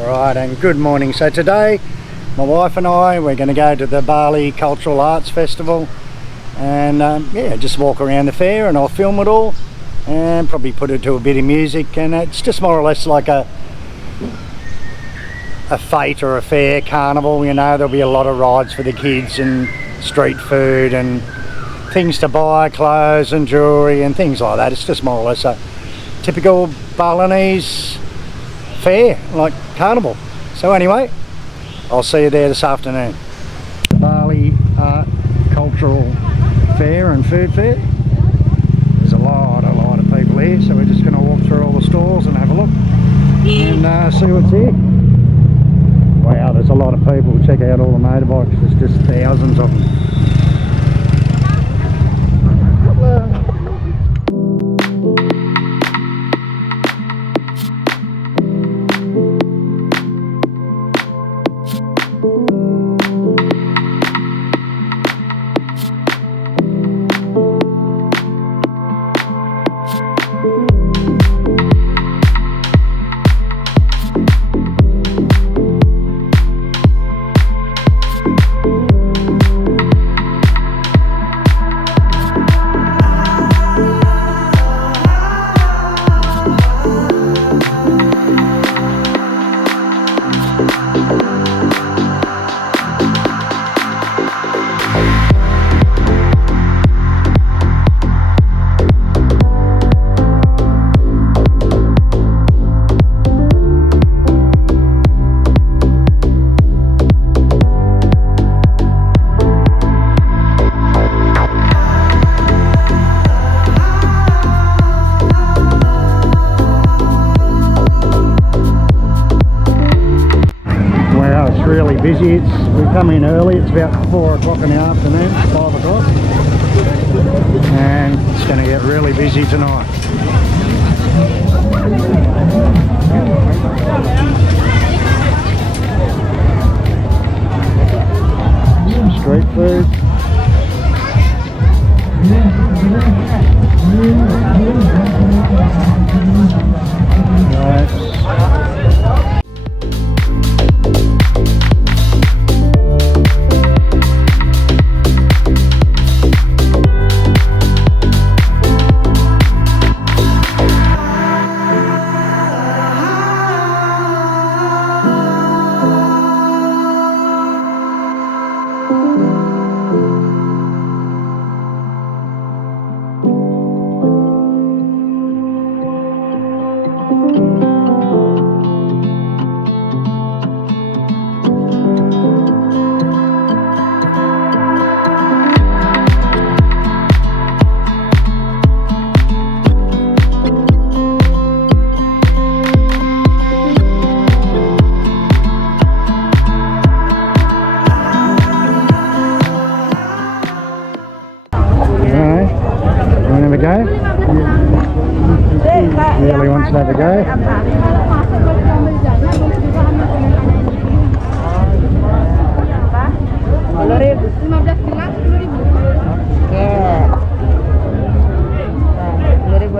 Right, and good morning. So today my wife and I, we're going to go to the Bali Cultural Arts Festival and yeah, just walk around the fair, and I'll film it all and probably put it to a bit of music, and it's just more or less like a fete or a fair carnival. You know, there'll be a lot of rides for the kids and street food and things to buy, clothes and jewellery and things like that. It's just more or less a typical Balinese fair, like carnival. So anyway, I'll see you there this afternoon. Bali Art Cultural Fair and Food Fair. There's a lot of people here, so we're just going to walk through all the stalls and have a look and see what's here. Wow, there's a lot of people. Check out all the motorbikes. There's just thousands of them. Really busy. We come in early. It's about 4 o'clock in the afternoon, 5 o'clock, and it's going to get really busy tonight. Some street food. Right. Go? Really wants to have a go?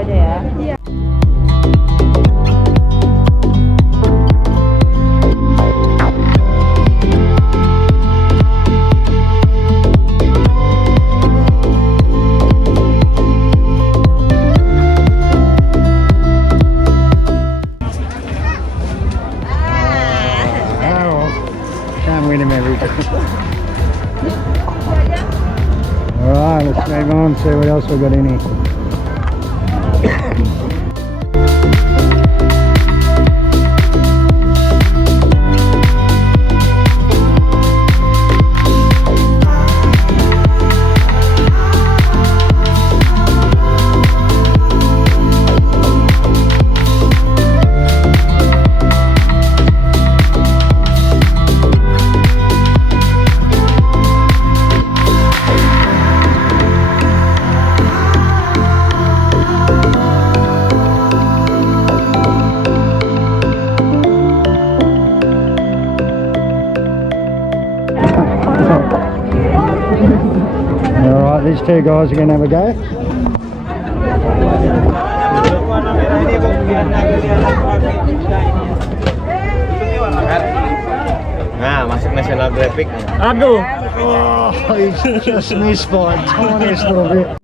Aja ya. Iya. Win him every time. Alright, let's move on, see what else we've got in here. Alright, these two guys are going to have a go. Nah, masuk National Geographic. Aduh. Oh, he just missed by the tiniest little bit.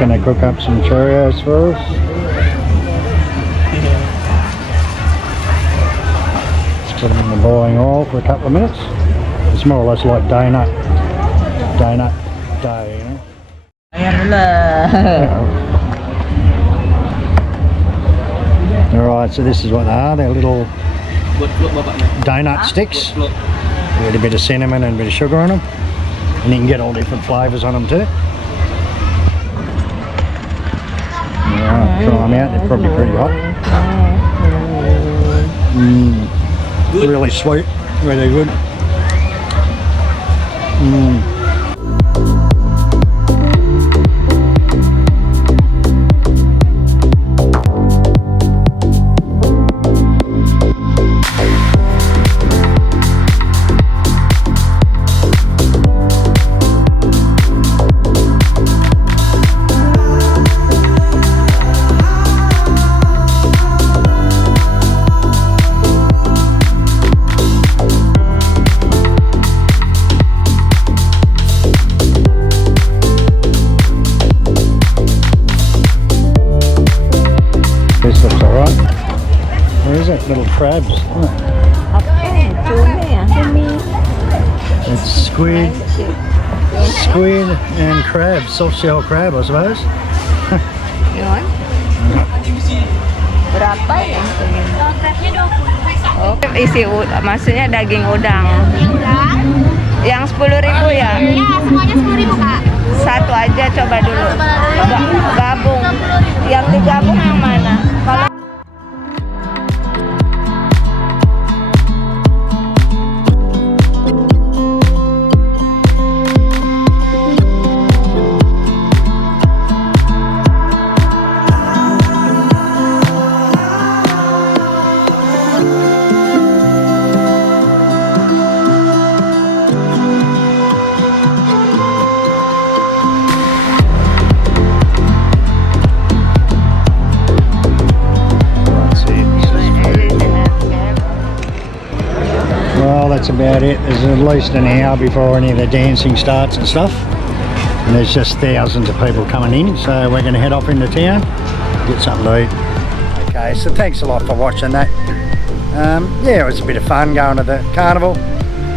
Going to cook up some Cheerios for us. Let's put them in the boiling oil for a couple of minutes. It's more or less like donut dough, you know. Alright, so this is what they are. They're little donut sticks with a bit of cinnamon and a bit of sugar on them. And you can get all different flavours on them too. Try them out, they're probably pretty hot. Really sweet, really good. This looks alright. Where is it? Little crabs. Oh. It's squid and crab, soft shell crab I suppose. Berapa ya? Oh, isi maksudnya daging udang. Yang 10.000 ya? Iya, semuanya 10.000 Kak. Satu aja coba dulu. Gabung. Yang digabung yang mana? Kalau that's about it. There's at least an hour before any of the dancing starts and stuff, and there's just thousands of people coming in, so we're going to head off into town, get something to eat. Okay, so thanks a lot for watching that. Yeah, it was a bit of fun going to the carnival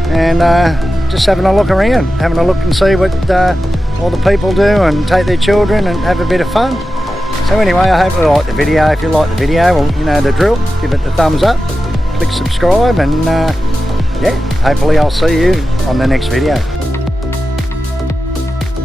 and just having a look around, having a look and see what all the people do and take their children and have a bit of fun. So anyway, I hope you like the video. If you like the video, well, you know the drill, give it the thumbs up, click subscribe, and yeah, hopefully I'll see you on the next video.